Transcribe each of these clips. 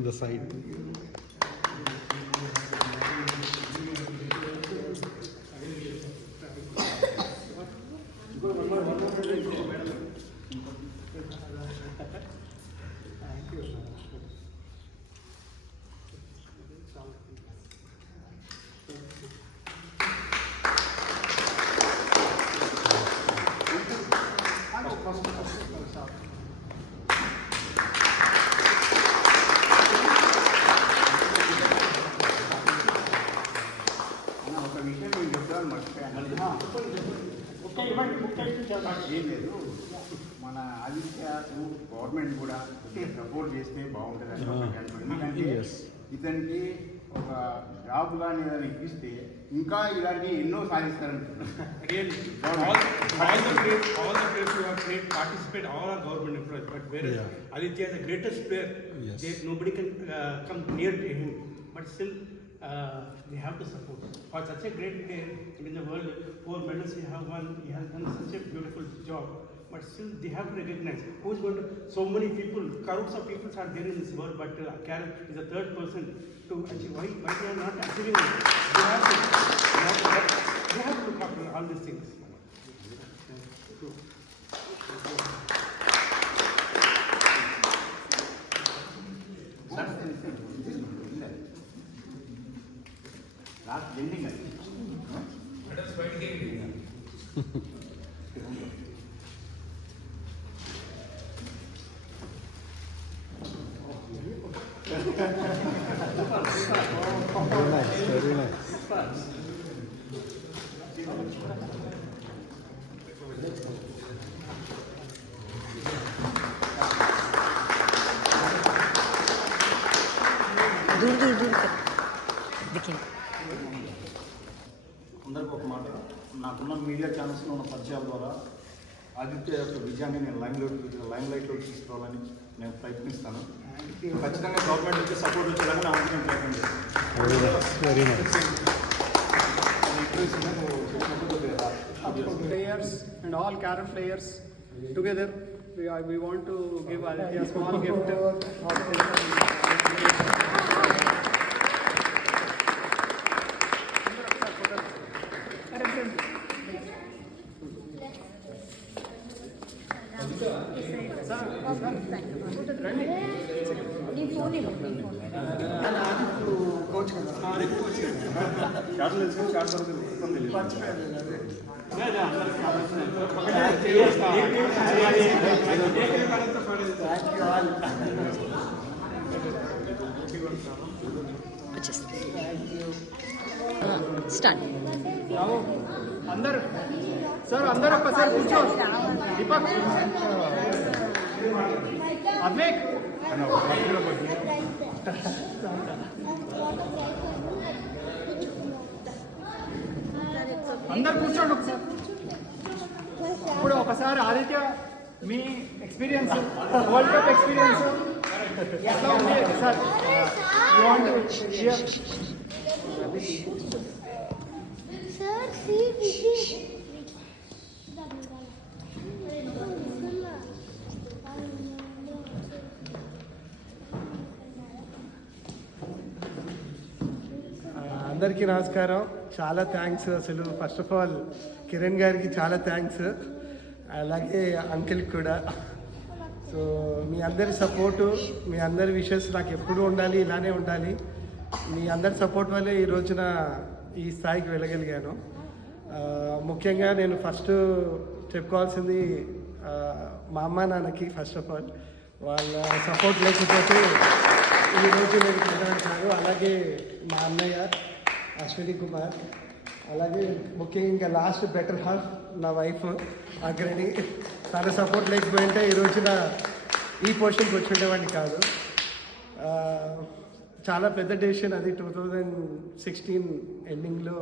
from the side. ఏం లేదు, మన ఆదిత్య గవర్నమెంట్ కూడా సపోర్ట్ చేస్తే బాగుంటుంది. ఎందుకంటే ఇతనికి ఒక జాబ్ కానీ ఏదైనా ఇప్పిస్తే ఇంకా ఇలాంటి ఎన్నో సాధిస్తారంటున్నారు. Aditya is the greatest player. Nobody can come near to him, but still they have to support. For such a great player in the world, 4 medals he have won, he has done such a beautiful job. But still they have to recognize who is going to. So many people, crowds of people are there in this world, but Karen is the third person to achieve. Why they are not achieving it? They have to look after all these things. Last ending అది Very nice. दूर दूर दूर देखिए అందరికీ ఒక మాట, నాకున్న media ఛానల్స్లో ఉన్న పరిచయాల ద్వారా ఆదిత్య యొక్క విజయాన్ని నేను లైమ్ లైట్లో తీసుకురావాలని నేను ప్రయత్నిస్తాను. ఖచ్చితంగా గవర్నమెంట్ నుంచి సపోర్ట్ వచ్చేలాగా నా వంతు నేను ప్రయత్నం చేస్తాను. Players and all Karen players together, we want to give Aditya a small gift. Start అందరూ సార్, అందరూ ఒక్కసారి కూర్చో. దీపక్, అభిక్, అందరు కూర్చోండి ఒకసారి. ఇప్పుడు ఒకసారి ఆదిత్య, మీ ఎక్స్పీరియన్స్, వరల్డ్ కప్ ఎక్స్పీరియన్స్ ఎట్లా ఉంది sir? You want to hear? అందరికీ నమస్కారం. చాలా థ్యాంక్స్. అసలు ఫస్ట్ ఆఫ్ ఆల్ కిరణ్ గారికి చాలా థ్యాంక్స్, అలాగే అంకిల్కి కూడా. సో మీ అందరి సపోర్టు, మీ అందరి విషెస్ నాకు ఎప్పుడూ ఉండాలి, ఇలానే ఉండాలి. మీ అందరి సపోర్ట్ వల్లే ఈ రోజున ఈ స్థాయికి వెళ్ళగలిగాను. ముఖ్యంగా నేను ఫస్ట్ చెప్పుకోవాల్సింది మా అమ్మ నాన్నకి. ఫస్ట్ ఆఫ్ ఆల్ వాళ్ళ సపోర్ట్ లేకపోతే ఈరోజు నేను తినగలుగుతాను. అలాగే మా అన్నయ్య అశ్విని కుమార్, అలాగే ముఖ్యంగా ఇంకా లాస్ట్ బెటర్ హాఫ్ నా వైఫ్ అగ్రణి. తన సపోర్ట్ లేకపోయింటే ఈ రోజున ఈ పొజిషన్కి వచ్చుండేవాడిని కాదు. చాలా పెద్ద డెసిషన్ అది. 2016 ఎండింగ్లో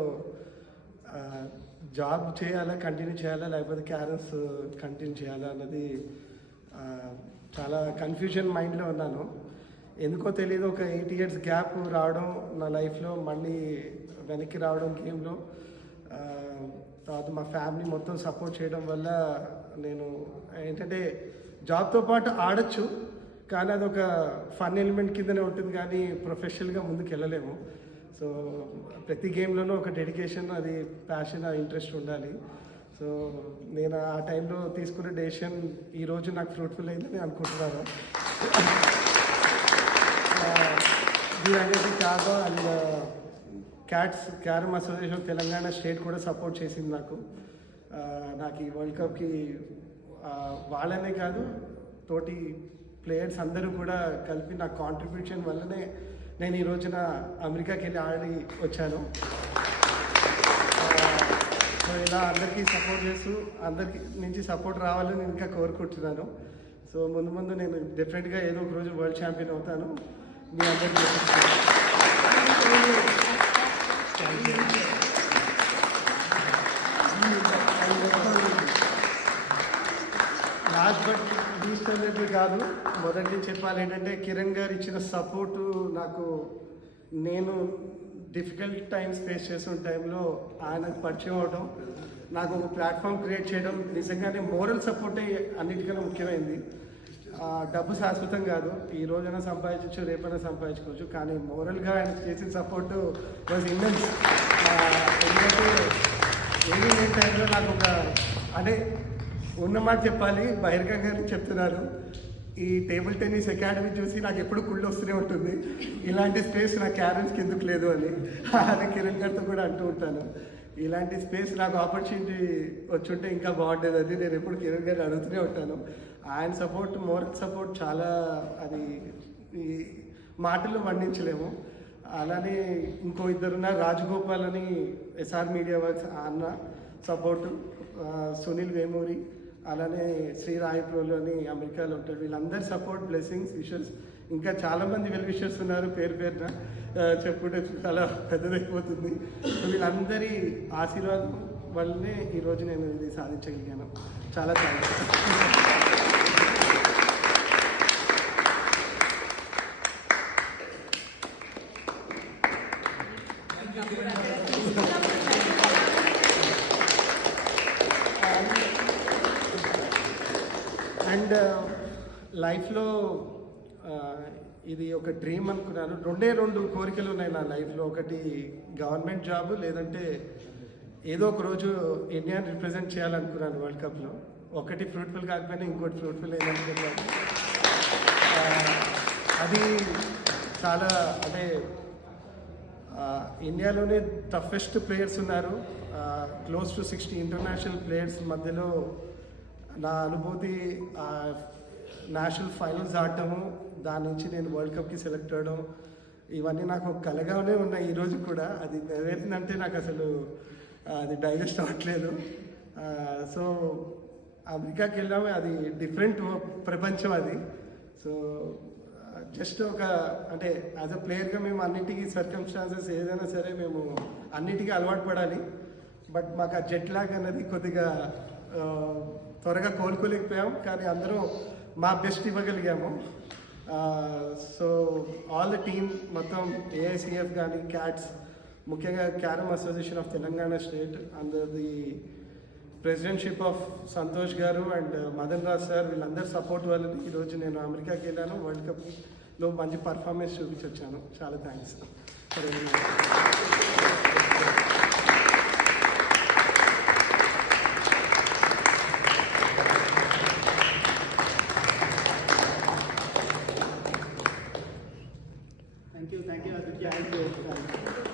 జాబ్ చేయాలా, కంటిన్యూ చేయాలా, లేకపోతే క్యారన్స్ కంటిన్యూ చేయాలా అన్నది చాలా కన్ఫ్యూజన్ మైండ్లో ఉన్నాను. ఎందుకో తెలియదు, ఒక 8 years గ్యాప్ రావడం నా లైఫ్లో, మళ్ళీ వెనక్కి రావడం గేమ్లో, తర్వాత మా ఫ్యామిలీ మొత్తం సపోర్ట్ చేయడం వల్ల నేను ఏంటంటే జాబ్తో పాటు ఆడచ్చు, కానీ అదొక ఫన్ ఎలిమెంట్ కిందనే ఉంటుంది కానీ ప్రొఫెషనల్గా ముందుకు వెళ్ళలేము. సో ప్రతి గేమ్లోనూ ఒక డెడికేషన్, అది ప్యాషన్, ఆ ఇంట్రెస్ట్ ఉండాలి. సో నేను ఆ టైంలో తీసుకున్న డెసిషన్ ఈరోజు నాకు ఫ్రూట్ఫుల్ అయిందని అనుకుంటున్నాను. దీనికి కాదు and carrom association Telangana state కూడా సపోర్ట్ చేసింది నాకు ఈ వరల్డ్ కప్కి. వాళ్ళనే కాదు, తోటి ప్లేయర్స్ అందరూ కూడా కలిపి నా కాంట్రిబ్యూషన్ వల్లనే నేను ఈ రోజున అమెరికాకి వెళ్ళి ఆడి వచ్చాను. సో ఇలా అందరికీ సపోర్ట్ చేస్తూ అందరికి నుంచి సపోర్ట్ రావాలని నేను ఇంకా కోరుకుంటున్నాను. సో ముందు నేను డెఫినెట్గా ఏదో ఒక రోజు వరల్డ్ ఛాంపియన్ అవుతాను. మీ అందరికీ లాస్ట్ బట్ లీస్ట్ అనేది కాదు, మొదటి నుంచి చెప్పాలి ఏంటంటే కిరణ్ గారు ఇచ్చిన సపోర్టు నాకు, నేను డిఫికల్ట్ టైమ్స్ ఫేస్ చేస్తున్న టైంలో ఆయనకు పరిచయం అవడం, నాకు ఒక ప్లాట్ఫామ్ క్రియేట్ చేయడం నిజంగానే మోరల్ సపోర్టే అన్నిటికన్నా ముఖ్యమైనది. డబ్బు శాశ్వతం కాదు, ఈ రోజైనా సంపాదించవచ్చు, రేపైనా సంపాదించుకోవచ్చు, కానీ మోరల్గా ఆయన చేసిన సపోర్టు వాజ్ ఇమ్మెన్స్. ఎందుకంటే ఏమీ లేని టైంలో నాకు అంటే ఉన్నమాట చెప్పాలి, బహిర్గంగానే చెప్తున్నారు, ఈ టేబుల్ టెన్నిస్ అకాడమీ చూసి నాకు ఎప్పుడు కుళ్ళు వస్తూనే ఉంటుంది, ఇలాంటి స్పేస్ నా క్యారమ్స్కి ఎందుకు లేదు అని. అది కిరణ్ గారితో కూడా అంటూ ఉంటాను, ఇలాంటి స్పేస్ నాకు ఆపర్చునిటీ వచ్చుంటే ఇంకా బాగుండేది. అది నేను ఎప్పుడు కిరణ్ గారిని అడుగుతూనే ఉంటాను. ఆయన సపోర్ట్, మోరల్ సపోర్ట్ చాలా, అది ఈ మాటలు వర్ణించలేము. అలానే ఇంకో ఇద్దరున్నారు, రాజగోపాల్ అని ఎస్ఆర్ మీడియా వర్క్స్ అన్న సపోర్టు, సునీల్ వేమూరి, అలానే శ్రీ రాయప్రోలు అని అమెరికాలో ఉంటాడు. వీళ్ళందరి సపోర్ట్, బ్లెస్సింగ్స్, విషెస్, ఇంకా చాలామంది వెల్ విషెస్ ఉన్నారు, పేరున చెప్పుకుంటే చాలా పెద్దదైపోతుంది. వీళ్ళందరి ఆశీర్వాదం వల్లనే ఈరోజు నేను ఇది సాధించగలిగాను. చాలా థ్యాంక్స్. అండ్ లైఫ్లో ఇది ఒక డ్రీమ్ అనుకున్నాను. రెండు కోరికలు ఉన్నాయి నా లైఫ్లో. ఒకటి గవర్నమెంట్ జాబ్, లేదంటే ఏదో ఒక రోజు ఇండియాని రిప్రజెంట్ చేయాలనుకున్నాను వరల్డ్ కప్లో. ఒకటి ఫ్రూట్ఫుల్ కాకపోయినా ఇంకోటి ఫ్రూట్ఫుల్ అయిందనుకున్నాను. అది చాలా, అంటే ఇండియాలోనే టఫెస్ట్ ప్లేయర్స్ ఉన్నారు, క్లోజ్ టు 60 ఇంటర్నేషనల్ ప్లేయర్స్ మధ్యలో నా అనుభూతి నేషనల్ ఫైనల్స్ ఆడటము, దాని నుంచి నేను వరల్డ్ కప్కి సెలెక్ట్ అవ్వడం, ఇవన్నీ నాకు ఒక కలగానే ఉన్నాయి. ఈరోజు కూడా అది నెరవేరిందంటే నాకు అసలు అది డైజెస్ట్ అవ్వట్లేదు. సో అమెరికాకి వెళ్ళాము, అది డిఫరెంట్ ప్రపంచం అది. సో జస్ట్ ఒక, అంటే యాజ్ అ ప్లేయర్గా మేము అన్నిటికీ సర్కమ్స్టాన్సెస్ ఏదైనా సరే మేము అన్నిటికీ అలవాటు పడాలి. బట్ మాకు ఆ జెట్ లాగ్ అనేది కొద్దిగా త్వరగా కోలుకోలేకపోయాం, కానీ అందరూ మా బెస్ట్ ఇవ్వగలిగాము. సో ఆల్ ద టీమ్ మొత్తం, ఏఐసిఎఫ్ కానీ, క్యాట్స్, ముఖ్యంగా carrom association of Telangana state under the presidentship of Santosh garu and Madan Raj sir, వీళ్ళందరూ సపోర్ట్ వల్ల ఈరోజు నేను అమెరికాకి వెళ్ళాను, వరల్డ్ కప్లో మంచి పర్ఫార్మెన్స్ చూపించి వచ్చాను. చాలా thanks. Thank you, Aditya. Thank you.